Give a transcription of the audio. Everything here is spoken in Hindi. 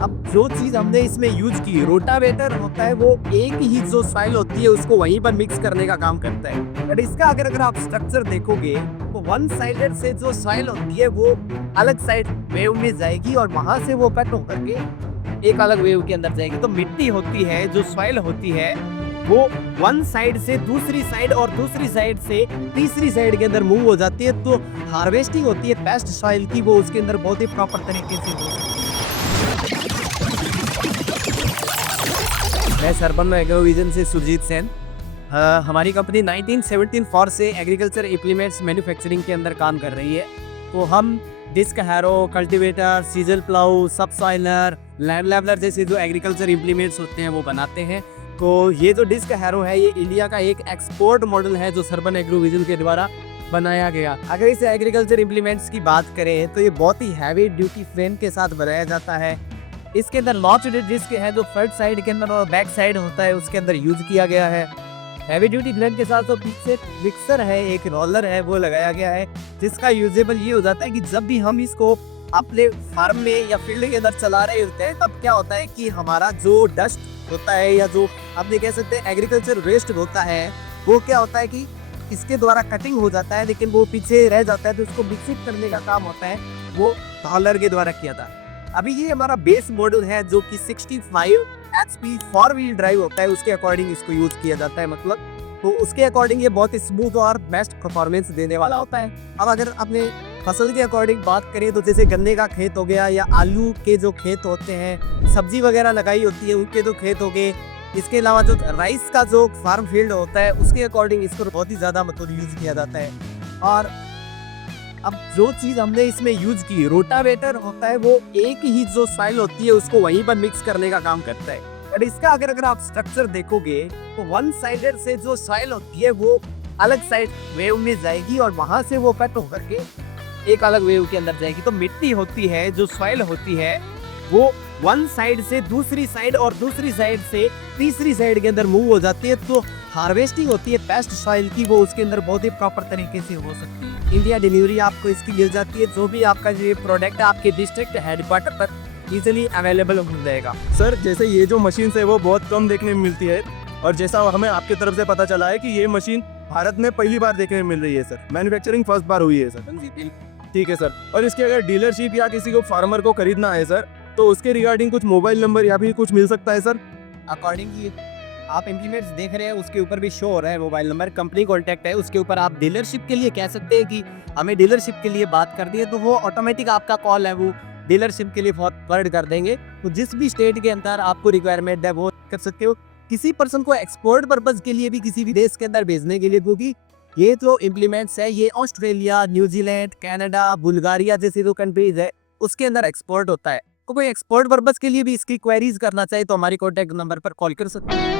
अब जो चीज हमने इसमें यूज की, रोटावेटर होता है वो एक ही जो सॉइल होती है उसको वहीं पर मिक्स करने का काम करता है। बट इसका अगर आप स्ट्रक्चर देखोगे तो वन साइडेड से जो सॉइल होती है वो अलग साइड वेव में जाएगी और वहां से वो कट होकर के एक अलग वेव के अंदर जाएगी। तो मिट्टी होती है, जो सॉइल होती है, वो वन साइड से दूसरी साइड और दूसरी साइड से तीसरी साइड के अंदर मूव हो जाती है। तो हार्वेस्टिंग होती है पेस्ट सॉइल की, वो उसके अंदर बहुत ही प्रॉपर तरीके से हो सकती है। मैं सरबन एग्रोविजन से सुरजीत सेन। हमारी कंपनी 1974 से एग्रीकल्चर इम्प्लीमेंट्स मैन्युफैक्चरिंग के अंदर काम कर रही है। तो हम डिस्क हैरो, कल्टीवेटर, सीजल प्लाऊ, सब सॉइलर, लैंड लेवलर जैसे जो एग्रीकल्चर इम्प्लीमेंट्स होते हैं वो बनाते हैं। तो ये जो डिस्क हैरो है ये इंडिया का एक एक्सपोर्ट मॉडल है जो सरबन एग्रोविजन के द्वारा बनाया गया। अगर इस एग्रीकल्चर इम्प्लीमेंट्स की बात करें तो ये बहुत ही हैवी ड्यूटी फ्रेम के साथ बनाया जाता है। इसके अंदर नॉच्ड डिस्क है जो फ्रंट साइड के अंदर और बैक साइड होता है उसके अंदर यूज किया गया है। हैवी ड्यूटी ब्लेड के साथ तो पीछे मिक्सर है, एक रोलर है, वो लगाया गया है जिसका यूजेबल ये हो जाता है कि जब भी हम इसको अपने फार्म में या फील्ड के अंदर चला रहे होते हैं तब क्या होता है कि हमारा जो डस्ट होता है या जो आपने कह सकते हैं एग्रीकल्चर वेस्ट होता है वो क्या होता है कि इसके द्वारा कटिंग हो जाता है लेकिन वो पीछे रह जाता है। तो उसको मिक्सिंग करने का काम होता है वो रोलर के द्वारा किया था। अभी ये हमारा बेस मॉडल है जो कि 65 HP 4 व्हील ड्राइव होता है, उसके अकॉर्डिंग इसको यूज किया जाता है। मतलब तो उसके अकॉर्डिंग ये बहुत ही स्मूथ और बेस्ट परफॉर्मेंस देने वाला होता है। अब अगर अपने फसल के अकॉर्डिंग बात करें तो जैसे गन्ने का खेत हो गया या आलू के जो खेत होते हैं, सब्जी वगैरह लगाई होती है उनके जो खेत हो गए, इसके अलावा जो राइस का जो फार्म फील्ड होता है उसके अकॉर्डिंग इसको बहुत ही ज्यादा मतलब यूज किया जाता है। और अब जो चीज हमने इसमें यूज की, रोटावेटर होता है वो एक ही जो सॉइल होती है उसको वहीं पर मिक्स करने का काम करता है। बट इसका अगर आप स्ट्रक्चर देखोगे तो वन साइडेड से जो सॉइल होती है वो अलग साइड वेव में जाएगी और वहां से वो कट होकर के एक अलग वेव के अंदर जाएगी। तो मिट्टी होती है, जो सॉइल होती है, वो वन साइड से दूसरी साइड और दूसरी साइड से तीसरी साइड के अंदर मूव हो जाती है। तो हार्वेस्टिंग होती है पेस्ट सॉइल की, वो उसके अंदर बहुत ही प्रॉपर तरीके से हो सकती है। इंडिया डिलीवरी आपको इसकी मिल जाती है। जो भी आपका ये प्रोडक्ट आपके डिस्ट्रिक्ट हेडक्वार्टर पर इजीली अवेलेबल हो जाएगा। सर जैसे ये जो मशीन है वो बहुत कम देखने में मिलती है और जैसा हमें आपकी तरफ से पता चला है कि ये मशीन भारत में पहली बार देखने में मिल रही है सर, मैन्युफैक्चरिंग फर्स्ट बार हुई है सर। ठीक है सर। और इसकी अगर डीलरशिप या किसी को फार्मर को खरीदना है सर तो उसके रिगार्डिंग कुछ मोबाइल नंबर या भी कुछ मिल सकता है सर? अकॉर्डिंगली आप इम्प्लीमेंट्स देख रहे हैं उसके ऊपर भी शो हो रहा है मोबाइल नंबर, कंपनी कॉन्टैक्ट है उसके ऊपर। आप डीलरशिप के लिए कह सकते हैं कि हमें डीलरशिप के लिए बात कर दी है तो वो ऑटोमेटिक आपका कॉल है वो डीलरशिप के लिए फॉरवर्ड कर देंगे। तो जिस भी स्टेट के अंदर आपको रिक्वायरमेंट है वो कर सकते हो। किसी पर्सन को एक्सपोर्ट पर्पज के लिए भी किसी भी देश के अंदर भेजने के लिए, क्योंकि ये जो इम्प्लीमेंट्स है ये ऑस्ट्रेलिया, न्यूजीलैंड, कनाडा, बुल्गारिया जैसी जो कंट्रीज है उसके अंदर एक्सपोर्ट होता है। तो कोई एक्सपोर्ट पर्पज के लिए भी इसकी क्वेरीज करना चाहे तो हमारी कॉन्टैक्ट नंबर पर कॉल कर सकते हैं।